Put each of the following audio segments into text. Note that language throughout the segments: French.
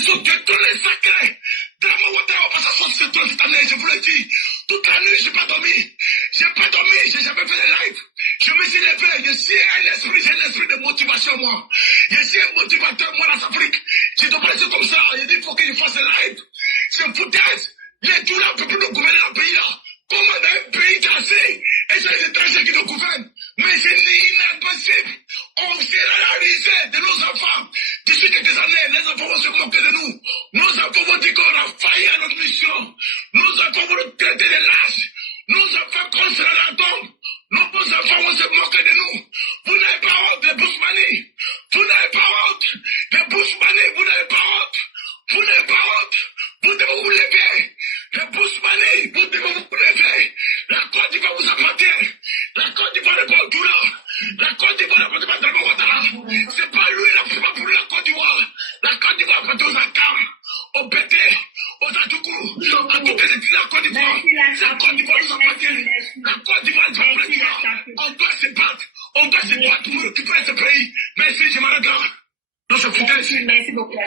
sont de tous les sacrés. Drama Ouattara, parce que c'est toi cette année, je vous le dis. Toute la nuit, j'ai pas dormi. J'ai jamais fait de live. Je me suis levé, je suis j'ai un esprit de motivation, moi. Je suis un motivateur, moi, dans l'Afrique. Je te parle comme ça. Il dit, il faut que je fasse un live. C'est foutaise. Les tout là, on peut plus nous gouverner un pays là. Comment dans un pays cassé, et c'est les étrangers qui nous gouvernent. Mais c'est inadmissible. On sera la risée de nos enfants. D'ici quelques années, les enfants vont se moquer de nous. Nos enfants vont dire qu'on a failli à notre mission. Nos enfants vont nous traiter de lâches. Nos enfants qu'on sera la tombe. Nos enfants vont se moquer de nous. Vous n'avez pas honte de Bousmani. Vous n'avez pas honte de Bousmani. Vous n'avez pas honte. Vous n'avez pas honte. Vous devez vous lever. Le Bousmani, vous devez vous lever. La Côte d'Ivoire vous appartient. La Côte d'Ivoire n'est pas au Doula. La Côte d'Ivoire n'appartient pas à Drama Ouattara. C'est pas lui, c'est pas pour la Côte d'Ivoire. La Côte d'Ivoire appartient aux Akam, aux Bété, aux Adjougou, à toutes les études de la Côte d'Ivoire. La Côte d'Ivoire nous appartient. La Côte d'Ivoire nous appartient. On doit se battre. On doit se battre pour récupérer ce pays. Merci, je m'arrête là. Non, je Merci beaucoup.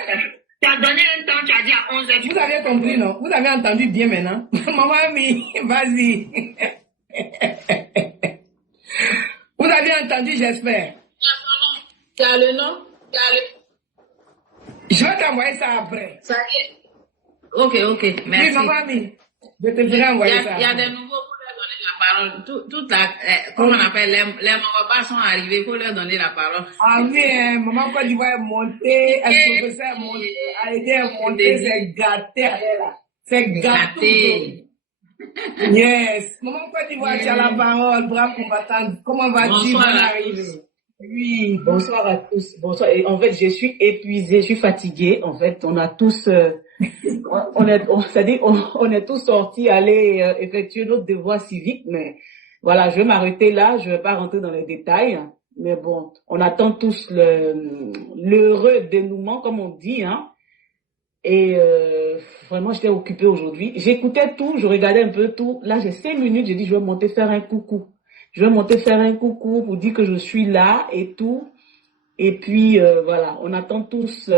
Tu as donné un temps, tu as dit à 11h. Vous avez compris, non? Vous avez entendu bien maintenant? Maman Ami, vas-y. Vous avez entendu, j'espère. Tu as le nom? Je vais t'envoyer ça après. Ça y est. Ok, merci. Oui, maman Ami, je te ferai envoyer ça. Il y a des nouveaux pour leur donner la parole. Toute la, comment on appelle, les mamans sont arrivés, il faut leur donner la parole. Ah oui, hein, maman Côte d'Ivoire est montée, elle professeur est monté, a aidé à monter, c'est gâté, là. C'est gâté. Yes. Maman Côte d'Ivoire, tu as la parole, bravo combattant. Comment vas-tu? Bonne arrivée. Oui. Bonsoir à tous. Bonsoir. Et en fait, je suis épuisée, je suis fatiguée. En fait, on a tous, on est tous sortis aller effectuer notre devoir civique. Mais voilà, je vais m'arrêter là. Je vais pas rentrer dans les détails. Mais bon, on attend tous l'heureux dénouement, comme on dit, hein. Et vraiment, j'étais occupée aujourd'hui. J'écoutais tout, je regardais un peu tout. Là, j'ai 5 minutes. J'ai dit, je vais monter faire un coucou. Je vais monter faire un coucou pour dire que je suis là et tout. Et puis, voilà, on attend tous,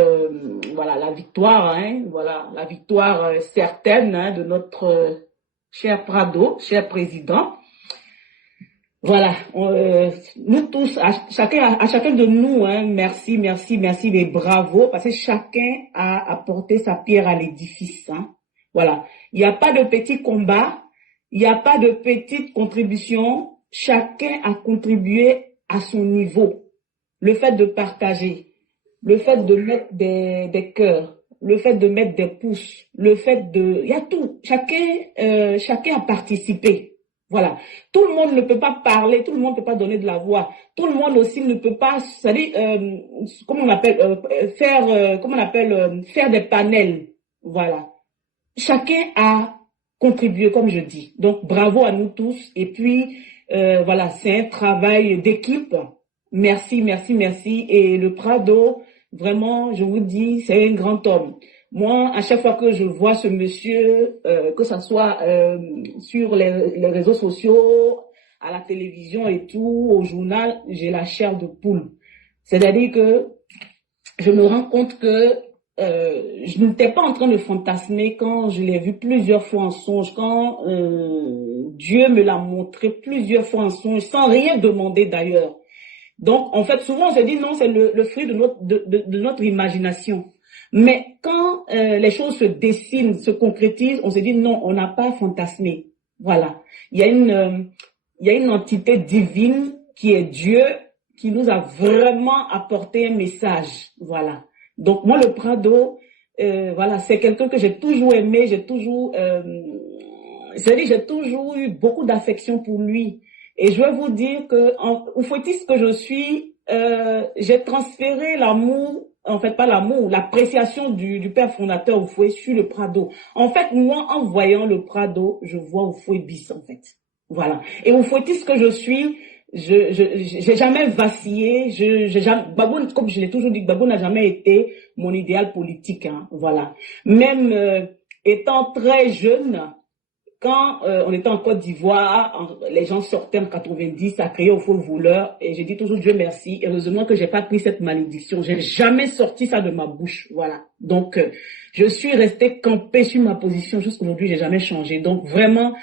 voilà, la victoire, hein, voilà, la victoire certaine, hein, de notre cher Prado, cher président. Voilà, nous tous, à chacun de nous, hein, merci, et bravo, parce que chacun a apporté sa pierre à l'édifice, hein. Voilà, il n'y a pas de petit combat, il n'y a pas de petite contribution. Chacun a contribué à son niveau. Le fait de partager, le fait de mettre des cœurs, le fait de mettre des pouces, le fait de... Il y a tout. Chacun a participé. Voilà. Tout le monde ne peut pas parler, tout le monde ne peut pas donner de la voix. Tout le monde aussi ne peut pas, c'est-à-dire, comment on appelle, faire des panels. Voilà. Chacun a contribué, comme je dis. Donc, bravo à nous tous. Et puis, voilà, c'est un travail d'équipe. Merci. Et le Prado, vraiment, je vous dis, c'est un grand homme. Moi, à chaque fois que je vois ce monsieur, que ça soit sur les réseaux sociaux, à la télévision et tout, au journal, j'ai la chair de poule. C'est-à-dire que je me rends compte que je n'étais pas en train de fantasmer quand je l'ai vu plusieurs fois en songe, quand Dieu me l'a montré plusieurs fois en songe, sans rien demander d'ailleurs. Donc, en fait, souvent, on se dit non, c'est le fruit de notre imagination. Mais quand les choses se dessinent, se concrétisent, on se dit non, on n'a pas fantasmé. Voilà. Il y a une entité divine qui est Dieu, qui nous a vraiment apporté un message. Voilà. Donc, moi, le Prado, voilà, c'est quelqu'un que j'ai toujours aimé, j'ai toujours eu beaucoup d'affection pour lui. Et je veux vous dire que, oufouettiste que je suis, j'ai transféré l'amour, en fait pas l'amour, l'appréciation du père fondateur Oufoué sur le Prado. En fait, moi, en voyant le Prado, je vois Oufoué bis, en fait. Voilà. Et oufouettiste que je suis, j'ai jamais vacillé, Babou, comme je l'ai toujours dit, Babou n'a jamais été mon idéal politique, hein. Voilà. Même, étant très jeune, quand on était en Côte d'Ivoire, les gens sortaient en 90, ça criait au faux voleur. Et j'ai dit toujours Dieu merci. Heureusement que j'ai pas pris cette malédiction. J'ai jamais sorti ça de ma bouche. Voilà. Donc, je suis restée campée sur ma position jusqu'aujourd'hui. J'ai jamais changé. Donc, vraiment,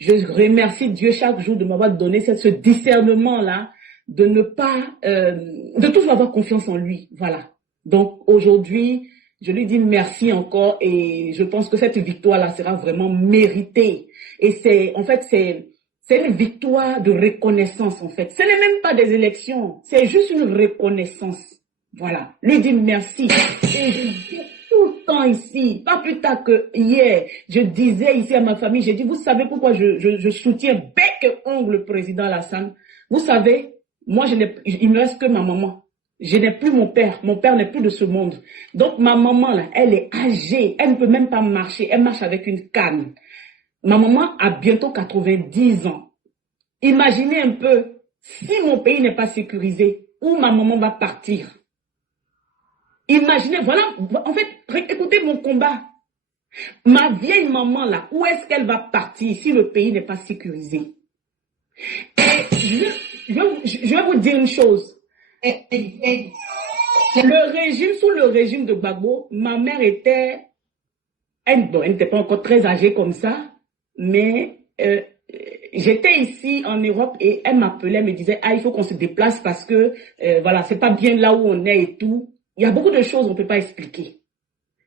je remercie Dieu chaque jour de m'avoir donné ce discernement-là, de ne pas, de toujours avoir confiance en lui. Voilà. Donc, aujourd'hui, je lui dis merci encore et je pense que cette victoire-là sera vraiment méritée. Et c'est, en fait, c'est une victoire de reconnaissance, en fait. Ce n'est même pas des élections, c'est juste une reconnaissance. Voilà. Lui dire merci. Et je dis tout le temps ici, pas plus tard que hier, je disais ici à ma famille, j'ai dit, vous savez pourquoi je soutiens bec et ongle le président Alassane? Vous savez, moi, il me reste que ma maman. Je n'ai plus mon père n'est plus de ce monde. Donc ma maman là, elle est âgée, elle ne peut même pas marcher, elle marche avec une canne. Ma maman a bientôt 90 ans. Imaginez un peu, si mon pays n'est pas sécurisé, où ma maman va partir. Imaginez, voilà, en fait, écoutez mon combat. Ma vieille maman là, où est-ce qu'elle va partir si le pays n'est pas sécurisé? Et je vais vous dire une chose. Sous le régime de Gbagbo, ma mère était, elle n'était pas encore très âgée comme ça, mais j'étais ici en Europe et elle m'appelait, me disait, ah, il faut qu'on se déplace parce que, voilà, c'est pas bien là où on est et tout. Il y a beaucoup de choses qu'on ne peut pas expliquer.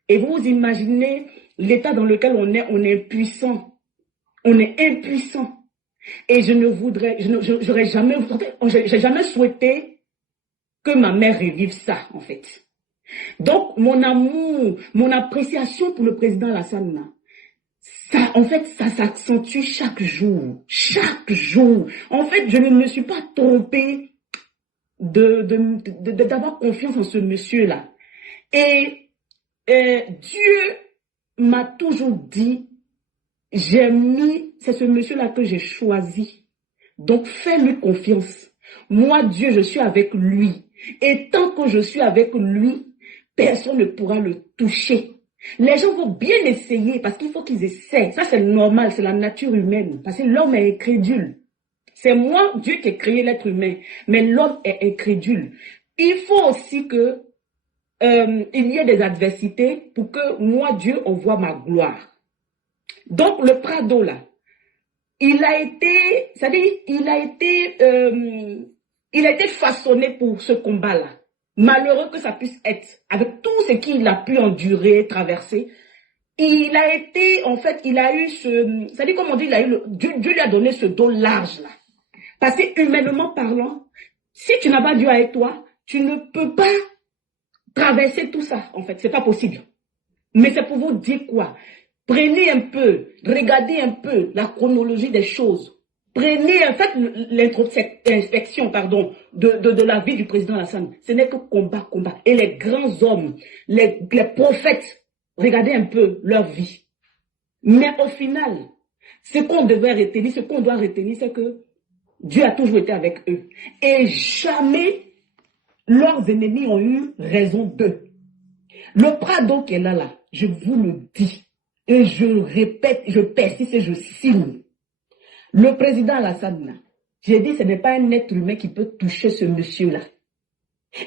Et vous imaginez l'état dans lequel on est impuissant. On est impuissant. Et je ne voudrais, j'aurais jamais, j'ai jamais souhaité que ma mère revive ça, en fait. Donc, mon amour, mon appréciation pour le président Alassane, ça, en fait, ça s'accentue chaque jour. Chaque jour. En fait, je ne me suis pas trompée d'avoir confiance en ce monsieur-là. Et Dieu m'a toujours dit, c'est ce monsieur-là que j'ai choisi. Donc, fais-lui confiance. Moi, Dieu, je suis avec lui. Et tant que je suis avec lui, personne ne pourra le toucher. Les gens vont bien essayer parce qu'il faut qu'ils essaient. Ça, c'est normal, c'est la nature humaine. Parce que l'homme est incrédule. C'est moi, Dieu, qui ai créé l'être humain. Mais l'homme est incrédule. Il faut aussi que il y ait des adversités pour que moi, Dieu, on voit ma gloire. Donc, le Prado, là, il a été façonné pour ce combat-là. Malheureux que ça puisse être, avec tout ce qu'il a pu endurer, traverser, il a été, en fait, il a eu comme on dit, Dieu lui a donné ce dos large là. Parce que humainement parlant, si tu n'as pas Dieu avec toi, tu ne peux pas traverser tout ça, en fait, c'est pas possible. Mais c'est pour vous dire quoi? Prenez un peu, regardez un peu la chronologie des choses. Prenez, en fait, l'introspection, de la vie du président Alassane. Ce n'est que combat. Et les grands hommes, les prophètes, regardez un peu leur vie. Mais au final, ce qu'on doit retenir, c'est que Dieu a toujours été avec eux. Et jamais leurs ennemis ont eu raison d'eux. Le Prado qui est là, je vous le dis. Et je répète, je persiste et je signe. Le président Alassane, j'ai dit, ce n'est pas un être humain qui peut toucher ce monsieur-là.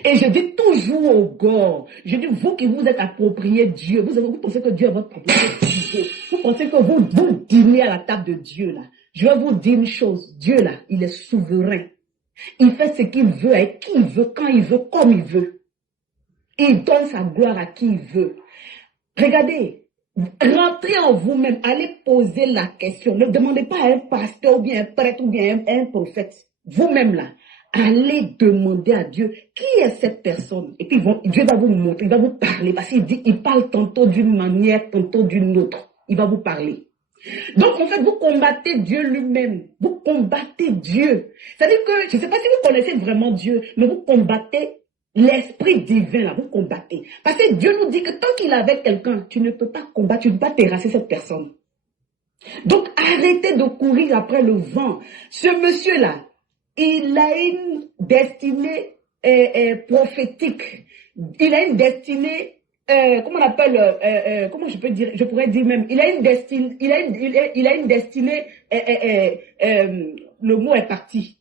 Et je dis toujours au gars, je dis, vous qui vous êtes approprié Dieu, vous pensez que Dieu est votre propriété Dieu. Vous pensez que vous dînez à la table de Dieu, là. Je vais vous dire une chose, Dieu, là, il est souverain. Il fait ce qu'il veut, avec qui il veut, quand il veut, comme il veut. Il donne sa gloire à qui il veut. Regardez. Rentrez en vous-même, allez poser la question. Ne demandez pas à un pasteur ou bien un prêtre ou bien un prophète. Vous-même là, allez demander à Dieu qui est cette personne. Et puis Dieu va vous montrer, il va vous parler. Parce qu'il parle tantôt d'une manière, tantôt d'une autre. Il va vous parler. Donc en fait, vous combattez Dieu lui-même. Vous combattez Dieu. C'est-à-dire que, je ne sais pas si vous connaissez vraiment Dieu, mais vous combattez l'esprit divin, là, vous combattez. Parce que Dieu nous dit que tant qu'il est avec quelqu'un, tu ne peux pas combattre, tu ne peux pas terrasser cette personne. Donc, arrêtez de courir après le vent. Ce monsieur-là, il a une destinée prophétique. Il a une destinée comment on appelle, comment je peux dire, je pourrais dire même, il a une destinée, il a une destinée, le mot est parti.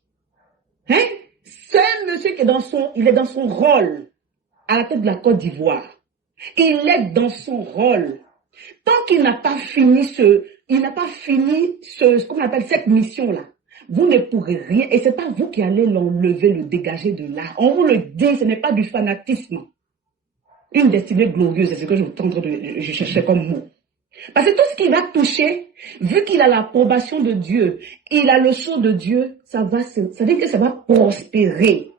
Hein? C'est un monsieur qui est il est dans son rôle à la tête de la Côte d'Ivoire. Il est dans son rôle. Tant qu'il n'a pas fini comment on appelle cette mission-là, vous ne pourrez rien, et c'est pas vous qui allez l'enlever, le dégager de là. On vous le dit, ce n'est pas du fanatisme. Une destinée glorieuse, c'est ce que je cherchais comme mot. Parce que tout ce qu'il va toucher, vu qu'il a l'approbation de Dieu, il a le sceau de Dieu, ça veut dire que ça va prospérer.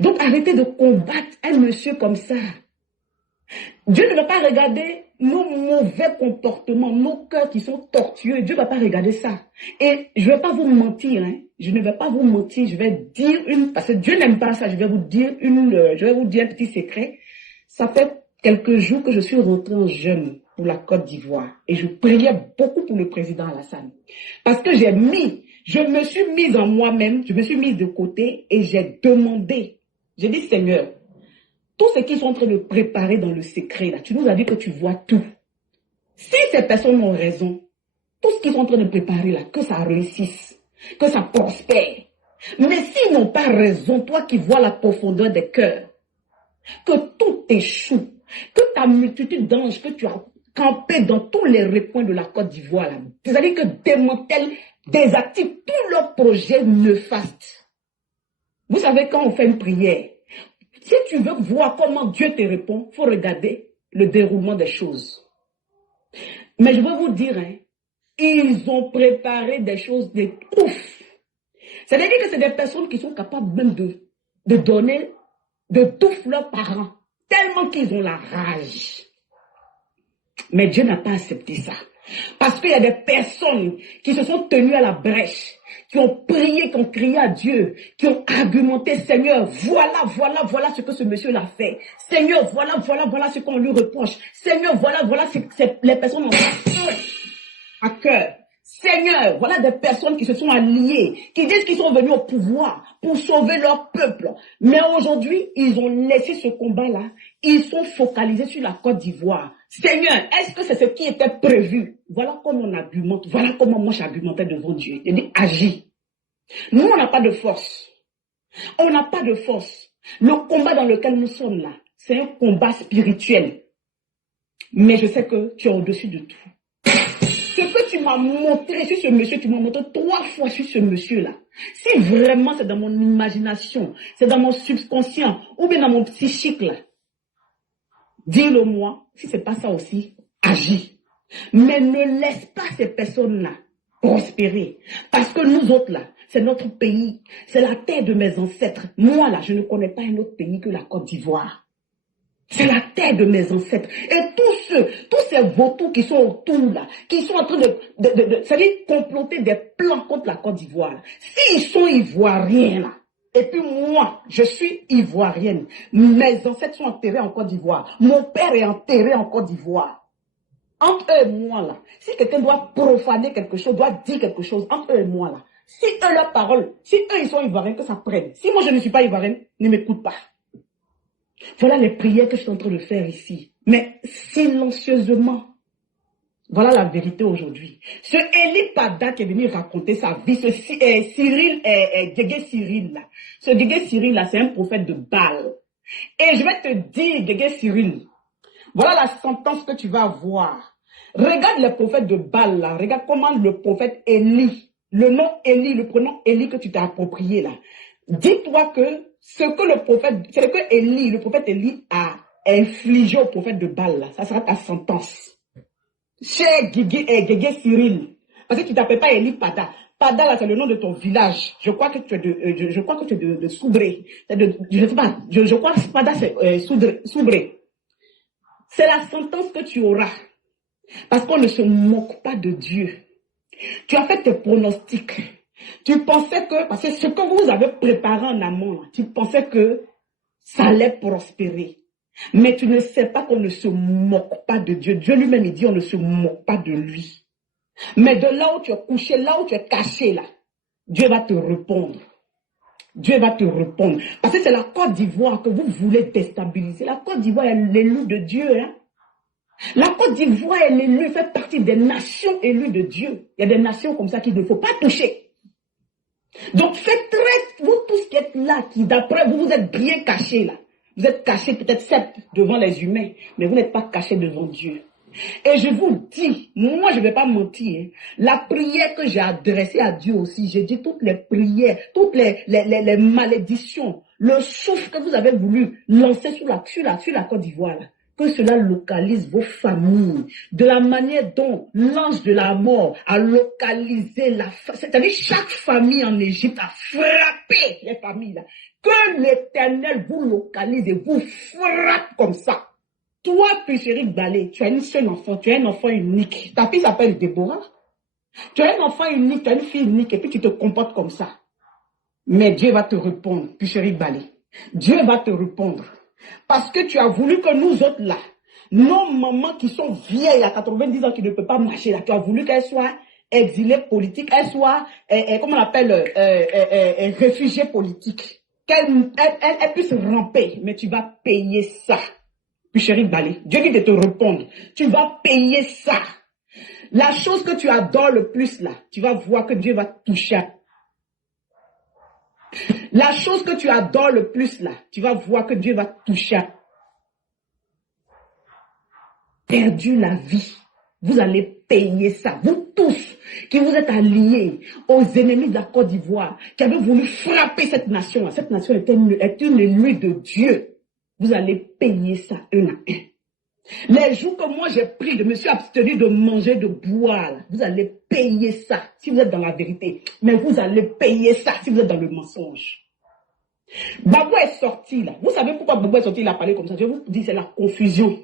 Donc arrêtez de combattre un monsieur comme ça. Dieu ne va pas regarder nos mauvais comportements, nos cœurs qui sont tortueux. Dieu ne va pas regarder ça. Et je ne vais pas vous mentir, hein. Je ne vais pas vous mentir. Je vais dire parce que Dieu n'aime pas ça. Je vais vous dire un petit secret. Ça fait quelques jours que je suis rentrée en jeûne pour la Côte d'Ivoire. Et je priais beaucoup pour le président Alassane. Parce que je me suis mise en moi-même, je me suis mise de côté et j'ai demandé. J'ai dit, Seigneur, tout ce qu'ils sont en train de préparer dans le secret, là, tu nous as dit que tu vois tout. Si ces personnes ont raison, tout ce qu'ils sont en train de préparer là, que ça réussisse, que ça prospère. Mais s'ils n'ont pas raison, toi qui vois la profondeur des cœurs, que tout échoue, que ta multitude d'anges que tu as campé dans tous les recoins de la Côte d'Ivoire, là, c'est-à-dire que démantèlent, désactivent tous leurs projets néfastes. Vous savez, quand on fait une prière, si tu veux voir comment Dieu te répond, il faut regarder le déroulement des choses. Mais je veux vous dire, hein, ils ont préparé des choses de ouf. C'est-à-dire que c'est des personnes qui sont capables même de donner, de tout leurs parents, tellement qu'ils ont la rage. Mais Dieu n'a pas accepté ça. Parce qu'il y a des personnes qui se sont tenues à la brèche, qui ont prié, qui ont crié à Dieu, qui ont argumenté, Seigneur, voilà ce que ce monsieur l'a fait. Seigneur, voilà ce qu'on lui reproche. Seigneur, voilà les personnes ont à cœur. Seigneur, voilà des personnes qui se sont alliées, qui disent qu'ils sont venus au pouvoir pour sauver leur peuple. Mais aujourd'hui, ils ont laissé ce combat-là. Ils sont focalisés sur la Côte d'Ivoire. Seigneur, est-ce que c'est ce qui était prévu? Voilà comment on argumente. Voilà comment moi j'argumentais devant Dieu. Il dit, agis. Nous, on n'a pas de force. On n'a pas de force. Le combat dans lequel nous sommes là, c'est un combat spirituel. Mais je sais que tu es au-dessus de tout. Ce que tu m'as montré sur ce monsieur, tu m'as montré 3 fois sur ce monsieur-là. Si vraiment c'est dans mon imagination, c'est dans mon subconscient, ou bien dans mon psychique là, dis-le moi, si c'est pas ça aussi, agis. Mais ne laisse pas ces personnes-là prospérer. Parce que nous autres là, c'est notre pays, c'est la terre de mes ancêtres. Moi là, je ne connais pas un autre pays que la Côte d'Ivoire. C'est la terre de mes ancêtres. Et tous ces vautours qui sont autour là, qui sont en train c'est-à-dire comploter des plans contre la Côte d'Ivoire. S'ils sont ivoiriens là, et puis moi, je suis ivoirienne. Mes ancêtres sont enterrés en Côte d'Ivoire. Mon père est enterré en Côte d'Ivoire. Entre eux et moi là, si quelqu'un doit profaner quelque chose, doit dire quelque chose, entre eux et moi là, si eux leur parole, si eux ils sont ivoiriens, que ça prenne. Si moi je ne suis pas ivoirienne, ne m'écoute pas. Voilà les prières que je suis en train de faire ici. Mais silencieusement. Voilà la vérité aujourd'hui. Ce Eli Pada qui est venu raconter sa vie, ce Cyril, Guégué Cyril là. Ce Guégué Cyril là, c'est un prophète de Baal. Et je vais te dire, Guégué Cyril, voilà la sentence que tu vas avoir. Regarde les prophètes de Baal là. Regarde comment le prophète Eli, le nom Eli, le prénom Eli que tu t'as approprié là. Dis-toi que ce que le prophète Eli a infligé au prophète de Baal là, ça sera ta sentence. Cher Guégué Cyril, parce que tu t'appelles pas Eli Pada. Pada là, c'est le nom de ton village. Je crois que tu es de Soubré. Je sais pas. Je crois que Pada c'est Soubré. C'est la sentence que tu auras, parce qu'on ne se moque pas de Dieu. Tu as fait tes pronostics. Tu pensais que, parce que ce que vous avez préparé en amont, tu pensais que ça allait prospérer. Mais tu ne sais pas qu'on ne se moque pas de Dieu. Dieu lui-même, il dit, on ne se moque pas de lui. Mais de là où tu es couché, là où tu es caché, là, Dieu va te répondre. Dieu va te répondre. Parce que c'est la Côte d'Ivoire que vous voulez déstabiliser. La Côte d'Ivoire est l'élu de Dieu. Hein? La Côte d'Ivoire est l'élu, fait partie des nations élues de Dieu. Il y a des nations comme ça qu'il ne faut pas toucher. Donc faites très, vous tous qui êtes là, qui d'après vous, vous êtes bien cachés là. Vous êtes cachés peut-être certes devant les humains, mais vous n'êtes pas cachés devant Dieu. Et je vous dis, moi je ne vais pas mentir, hein, la prière que j'ai adressée à Dieu aussi, j'ai dit toutes les prières, toutes les malédictions, le souffle que vous avez voulu lancer sur la Côte d'Ivoire, là, que cela localise vos familles, de la manière dont l'ange de la mort a localisé c'est-à-dire chaque famille en Égypte a frappé les familles là, que l'Éternel vous localise et vous frappe comme ça. Toi, Péchéri Balé, tu as une seule enfant, tu as un enfant unique. Ta fille s'appelle Déborah. Tu as un enfant unique, tu as une fille unique, et puis tu te comportes comme ça. Mais Dieu va te répondre, Péchéri Balé. Dieu va te répondre. Parce que tu as voulu que nous autres là, nos mamans qui sont vieilles à 90 ans, qui ne peuvent pas marcher là, tu as voulu qu'elles soient exilées politiques, qu'elles soient, comment on appelle, réfugiées politiques. Qu'elles puissent ramper, mais tu vas payer ça. Puis chérie Balé, Dieu dit de te répondre. Tu vas payer ça. La chose que tu adores le plus là, tu vas voir que Dieu va te toucher. La chose que tu adores le plus là, tu vas voir que Dieu va te toucher. Perdu la vie. Vous allez payer ça. Vous tous qui vous êtes alliés aux ennemis de la Côte d'Ivoire, qui avez voulu frapper cette nation. Cette nation est une élue de Dieu. Vous allez payer ça un à un. Les jours que moi j'ai pris, je me suis abstenu de manger, de boire, vous allez payer ça si vous êtes dans la vérité. Mais vous allez payer ça si vous êtes dans le mensonge. Babou est sorti là. Vous savez pourquoi Babou est sorti, il a parlé comme ça. Je vous dis, c'est la confusion.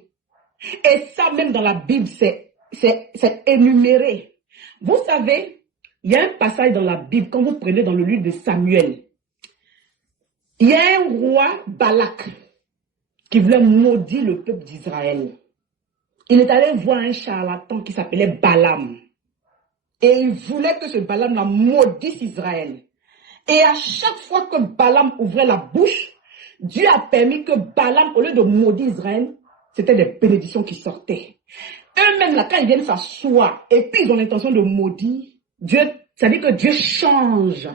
Et ça, même dans la Bible, c'est énuméré. Vous savez, il y a un passage dans la Bible, quand vous prenez dans le livre de Samuel, il y a un roi Balak qui voulait maudire le peuple d'Israël. Il est allé voir un charlatan qui s'appelait Balaam. Et il voulait que ce Balaam-là maudisse Israël. Et à chaque fois que Balaam ouvrait la bouche, Dieu a permis que Balaam, au lieu de maudire Israël, c'était des bénédictions qui sortaient. Eux-mêmes, là, quand ils viennent s'asseoir, et puis ils ont l'intention de maudire, Dieu, ça veut dire que Dieu change.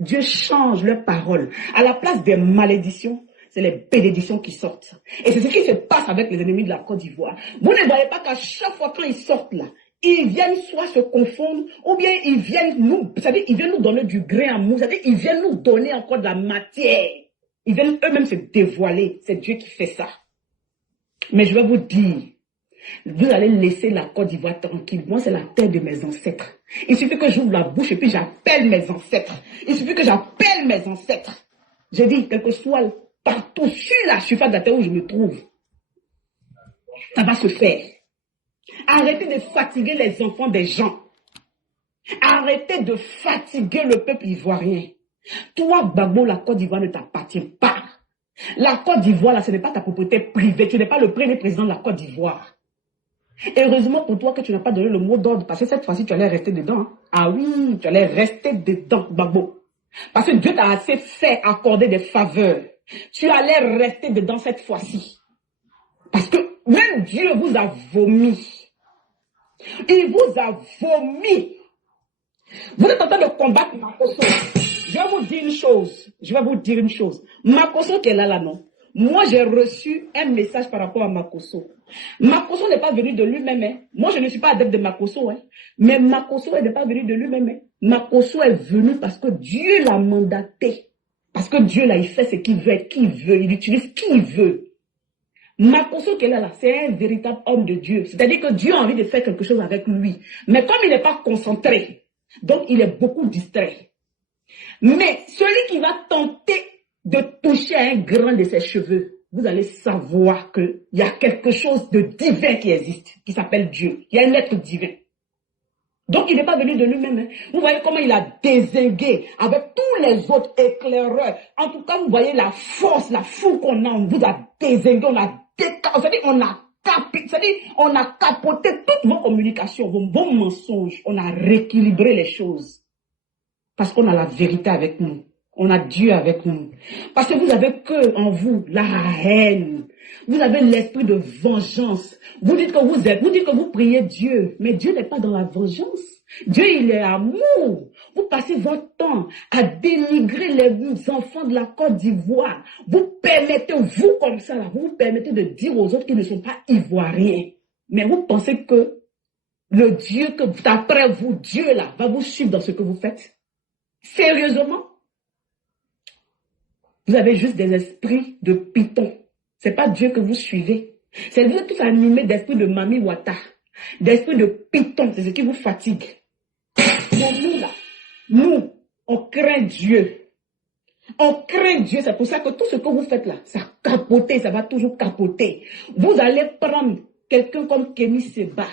Dieu change leurs paroles. À la place des malédictions, c'est les bénédictions qui sortent. Et c'est ce qui se passe avec les ennemis de la Côte d'Ivoire. Vous ne voyez pas qu'à chaque fois quand ils sortent là, ils viennent soit se confondre, ou bien ils viennent nous, c'est-à-dire ils viennent nous donner du grain à mou, c'est-à-dire ils viennent nous donner encore de la matière. Ils viennent eux-mêmes se dévoiler. C'est Dieu qui fait ça. Mais je vais vous dire, vous allez laisser la Côte d'Ivoire tranquille. Moi, c'est la terre de mes ancêtres. Il suffit que j'ouvre la bouche et puis j'appelle mes ancêtres. Il suffit que j'appelle mes ancêtres. Je dis, quel que soit partout sur la surface de la terre où je me trouve, ça va se faire. Arrêtez de fatiguer les enfants des gens. Arrêtez de fatiguer le peuple ivoirien. Toi, Gbagbo, la Côte d'Ivoire ne t'appartient pas. La Côte d'Ivoire, là, ce n'est pas ta propriété privée. Tu n'es pas le premier président de la Côte d'Ivoire. Heureusement pour toi que tu n'as pas donné le mot d'ordre, parce que cette fois-ci, tu allais rester dedans. Hein. Ah oui, tu allais rester dedans, Gbagbo. Parce que Dieu t'a assez fait accorder des faveurs. Tu allais rester dedans cette fois-ci. Parce que même Dieu vous a vomi. Il vous a vomi. Vous êtes en train de combattre Makosso. Je vais vous dire une chose. Makosso qui est là, non. Moi, j'ai reçu un message par rapport à Makosso. Makosso n'est pas venu de lui-même. Hein. Moi, je ne suis pas adepte de Makosso. Hein. Mais Makosso n'est pas venu de lui-même. Hein. Makosso est venu parce que Dieu l'a mandaté. Parce que Dieu, là, il fait ce qu'il veut, qui veut. Il utilise qui il veut. Makosso qui est là, c'est un véritable homme de Dieu. C'est-à-dire que Dieu a envie de faire quelque chose avec lui. Mais comme il n'est pas concentré, donc il est beaucoup distrait. Mais celui qui va tenter de toucher à un grain de ses cheveux, vous allez savoir qu'il y a quelque chose de divin qui existe, qui s'appelle Dieu. Il y a un être divin. Donc il n'est pas venu de lui-même. Hein. Vous voyez comment il a dézingué avec tous les autres éclaireurs. En tout cas, vous voyez la force, la foule qu'on a. On vous a dézingué, on a capoté toutes vos communications, vos mensonges. On a rééquilibré les choses. Parce qu'on a la vérité avec nous. On a Dieu avec nous. Parce que vous avez que en vous la haine. Vous avez l'esprit de vengeance. Vous dites que vous priez Dieu, mais Dieu n'est pas dans la vengeance. Dieu, il est amour. Vous passez votre temps à dénigrer les enfants de la Côte d'Ivoire. Vous permettez, vous comme ça, là, vous permettez de dire aux autres qu'ils ne sont pas ivoiriens. Mais vous pensez que le Dieu que, d'après vous, Dieu là, va vous suivre dans ce que vous faites? Sérieusement? Vous avez juste des esprits de python. C'est pas Dieu que vous suivez. C'est vous êtes tous animés d'esprit de Mami Wata, d'esprit de python. C'est ce qui vous fatigue. Donc nous là, nous, on craint Dieu. On craint Dieu. C'est pour ça que tout ce que vous faites là, ça capote, ça va toujours capoter. Vous allez prendre quelqu'un comme Kémy Séba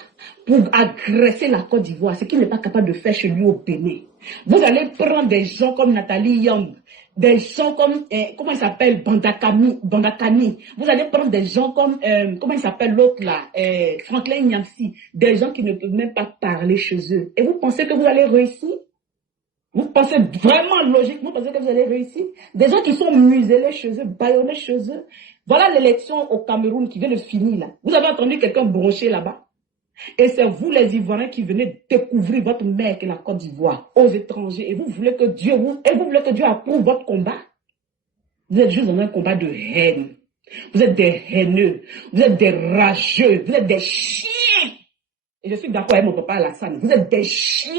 pour agresser la Côte d'Ivoire, ce qu'il n'est pas capable de faire chez lui au Bénin. Vous allez prendre des gens comme Nathalie Young, des gens comme, comment il s'appelle, Bandakani. Vous allez prendre des gens comme, comment il s'appelle l'autre là, Franklin Nyamsi, des gens qui ne peuvent même pas parler chez eux. Et vous pensez que vous allez réussir? Vous pensez vraiment logiquement, vous pensez que vous allez réussir? Des gens qui sont muselés chez eux, bâillonnés chez eux. Voilà l'élection au Cameroun qui vient de finir là. Vous avez entendu quelqu'un broncher là-bas? Et c'est vous les Ivoiriens qui venez découvrir votre mère qui est la Côte d'Ivoire aux étrangers. Et vous voulez que Dieu approuve votre combat. Vous êtes juste dans un combat de haine. Vous êtes des haineux. Vous êtes des rageux. Vous êtes des chiens. Et je suis d'accord avec mon papa Alassane. Vous êtes des chiens.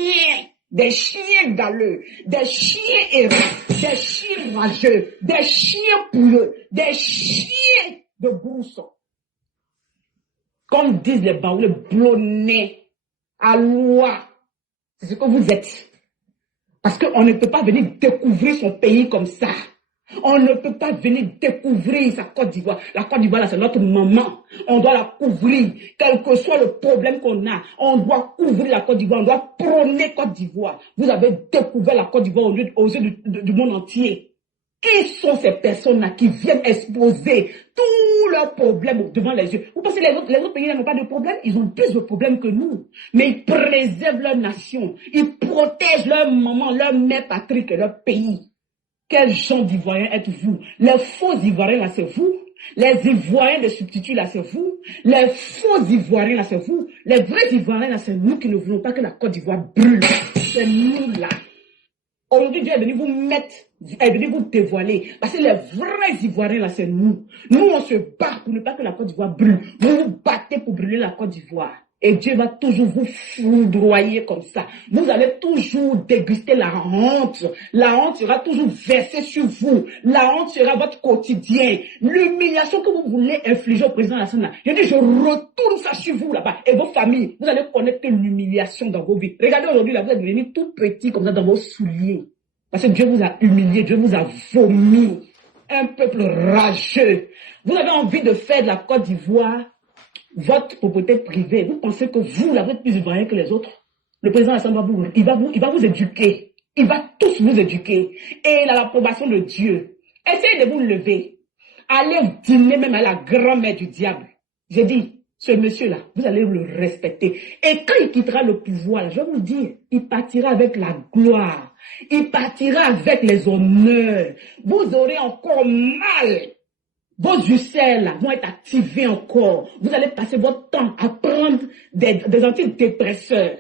Des chiens galeux. Des chiens errants. Des chiens rageux. Des chiens pouilleux. Des chiens de brousson. Comme disent les Baoulés, les blonnés, à loi. C'est ce que vous êtes. Parce qu'on ne peut pas venir découvrir son pays comme ça. On ne peut pas venir découvrir sa Côte d'Ivoire. La Côte d'Ivoire, là, c'est notre maman. On doit la couvrir. Quel que soit le problème qu'on a, on doit couvrir la Côte d'Ivoire. On doit prôner Côte d'Ivoire. Vous avez découvert la Côte d'Ivoire aux yeux du monde entier. Qui sont ces personnes-là qui viennent exposer tous leurs problèmes devant les yeux? Vous pensez que les autres pays n'ont pas de problème? Ils ont plus de problèmes que nous. Mais ils préservent leur nation. Ils protègent leur maman, leur mère patrie et leur pays. Quel genre d'Ivoiriens êtes-vous? Les faux Ivoiriens, là, c'est vous. Les Ivoiriens de substitut, là, c'est vous. Les faux Ivoiriens, là, c'est vous. Les vrais Ivoiriens, là, c'est nous qui ne voulons pas que la Côte d'Ivoire brûle. C'est nous, là. Aujourd'hui, Dieu est venu vous mettre, est venu vous dévoiler. Parce que les vrais Ivoiriens, là, c'est nous. Nous, on se bat pour ne pas que la Côte d'Ivoire brûle. Vous vous battez pour brûler la Côte d'Ivoire. Et Dieu va toujours vous foudroyer comme ça. Vous allez toujours déguster la honte. La honte sera toujours versée sur vous. La honte sera votre quotidien. L'humiliation que vous voulez infliger au président Alassane, je dis, je retourne ça sur vous là-bas. Et vos familles, vous allez connaître l'humiliation dans vos vies. Regardez aujourd'hui, là, vous êtes devenus tout petits comme ça dans vos souliers. Parce que Dieu vous a humilié, Dieu vous a vomi. Un peuple rageux. Vous avez envie de faire de la Côte d'Ivoire votre propriété privée. Vous pensez que vous, là, vous êtes plus ivoirien que les autres? Le président Alassane il va vous éduquer. Il va tous vous éduquer. Et il a l'approbation de Dieu. Essayez de vous lever. Allez dîner même à la grand-mère du diable. J'ai dit, ce monsieur-là, vous allez le respecter. Et quand il quittera le pouvoir, là, je vais vous dire, il partira avec la gloire. Il partira avec les honneurs. Vous aurez encore mal. Vos ulcères vont être activés encore. Vous allez passer votre temps à prendre des antidépresseurs.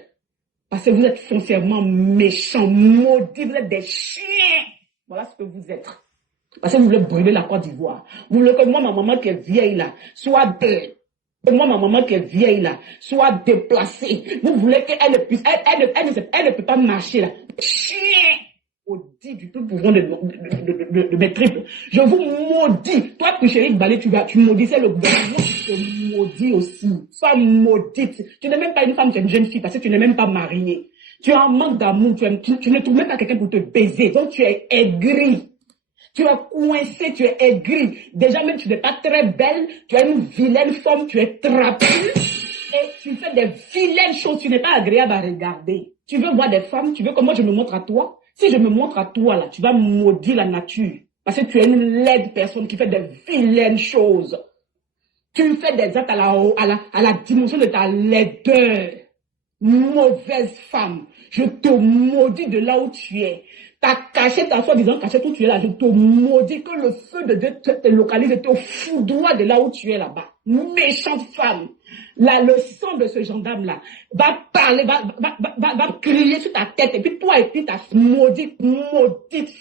Parce que vous êtes foncièrement méchants, maudits, vous êtes des chiens. Voilà ce que vous êtes. Parce que vous voulez brûler la Côte d'Ivoire. Vous voulez que moi, ma maman qui est vieille là, soit belle. Que moi, ma maman qui est vieille là, soit déplacée. Vous voulez qu'elle ne puisse, elle ne peut pas marcher là. Chien! Maudit du tout pouvoir de mes triples. Je vous maudis. Toi, Chérie Balé, tu maudissais le gouvernement, tu te maudis aussi. Femme maudite. Tu n'es même pas une femme, tu es une jeune fille parce que tu n'es même pas mariée. Tu as un manque d'amour, tu ne trouves même pas quelqu'un pour te baiser. Donc tu es aigri. Tu es coincé, tu es aigri. Déjà même tu n'es pas très belle, tu es une vilaine femme, tu es trapue. Et tu fais des vilaines choses, tu n'es pas agréable à regarder. Tu veux voir des femmes, tu veux que moi je me montre à toi. Si je me montre à toi, là, tu vas maudire la nature. Parce que tu es une laide personne qui fait des vilaines choses. Tu fais des actes à la dimension de ta laideur. Mauvaise femme. Je te maudis de là où tu es. T'as caché ta soi-disant caché où tu es là. Je te maudis que le feu de Dieu te localise et te foudroie de là où tu es là-bas. Méchante femme. Là, le sang de ce gendarme-là va parler, va crier sur ta tête. Et puis toi et puis ta maudite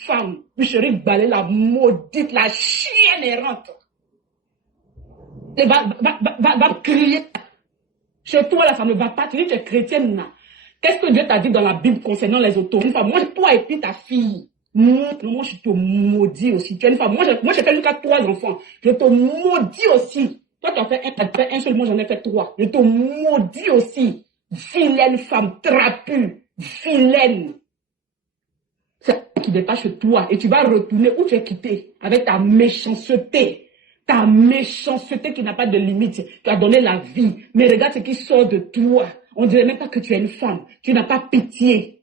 femme. Puis chérie Balé, la maudite, la chienne errante. Et va crier. Chez toi, là, ça ne va pas. Tu dis que tu es chrétienne, là. Qu'est-ce que Dieu t'a dit dans la Bible concernant les autos? Une femme, moi, toi et puis ta fille. Moi, je te maudis aussi. Tu es une femme. Moi, j'ai fait jusqu'à 3 enfants. Je te maudis aussi. Toi, tu as fait un seul, moi, j'en ai fait 3. Je te maudis aussi. Vilaine femme, trapue, vilaine. C'est qui dépasse chez toi. Et tu vas retourner où tu es quitté. Avec ta méchanceté. Ta méchanceté qui n'a pas de limite. Tu as donné la vie. Mais regarde ce qui sort de toi. On ne dirait même pas que tu es une femme. Tu n'as pas pitié.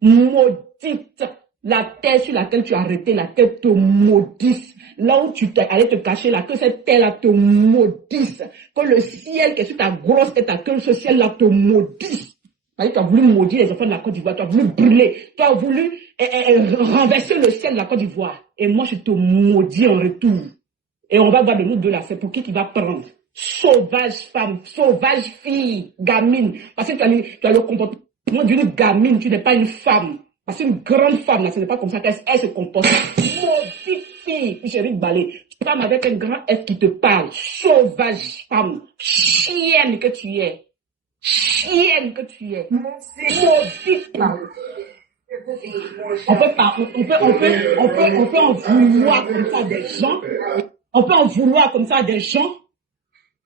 Maudite. La terre sur laquelle tu as arrêté, la terre te maudisse. Là où tu t'es allé te cacher, là, que cette terre-là te maudisse. Que le ciel qui est sur ta grosse tête, que ce ciel-là te maudisse. Tu as voulu maudire les enfants de la Côte d'Ivoire. Tu as voulu brûler. Tu as voulu renverser le ciel de la Côte d'Ivoire. Et moi, je te maudis en retour. Et on va voir de nous deux là. C'est pour qui va prendre? Sauvage femme, sauvage fille, gamine. Parce que tu as le comportement d'une gamine, tu n'es pas une femme. Parce qu'une grande femme, là, ce n'est pas comme ça qu'elle se comporte. Maudite fille, chérie Balé. Femme avec un grand F qui te parle. Sauvage femme. Chienne que tu es. Chienne que tu es. Maudite femme. On peut en vouloir comme ça des gens. On peut en vouloir comme ça des gens.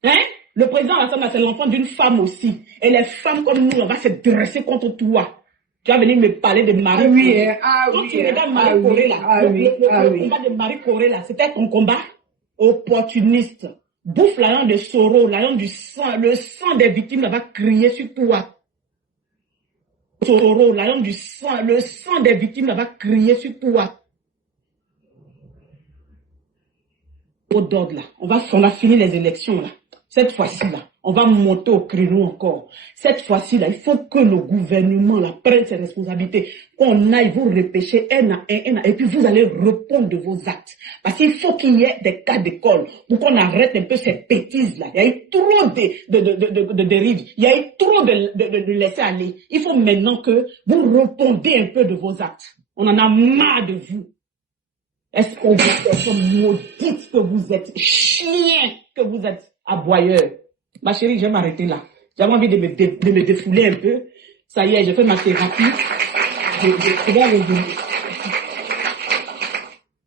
Hein? Le président Alassane, c'est l'enfant d'une femme aussi. Et les femmes comme nous, on va se dresser contre toi. Tu vas venir me parler de Marie Corée. Quand tu regardes Marie Corée là, le combat de Marie Corée là, c'était ton combat opportuniste. Bouffe la langue de Soro, la langue du sang, le sang des victimes là va crier sur toi. Soro, la langue du sang, le sang des victimes là va crier sur toi. D'ordre là. On a fini les élections là. Cette fois-ci là, on va monter au créneau encore. Cette fois-ci là, il faut que le gouvernement là prenne ses responsabilités. Qu'on aille vous repêcher un à un, et puis vous allez répondre de vos actes. Parce qu'il faut qu'il y ait des cas d'école pour qu'on arrête un peu ces bêtises là. Il y a eu trop de dérives. Il y a eu trop de laisser aller. Il faut maintenant que vous répondez un peu de vos actes. On en a marre de vous. Est-ce qu'on vous personne maudite que vous êtes, chien que vous êtes, aboyeur? Ma chérie, je vais m'arrêter là. J'avais envie de me défouler un peu. Ça y est, j'ai fait ma thérapie. Je vais revenir.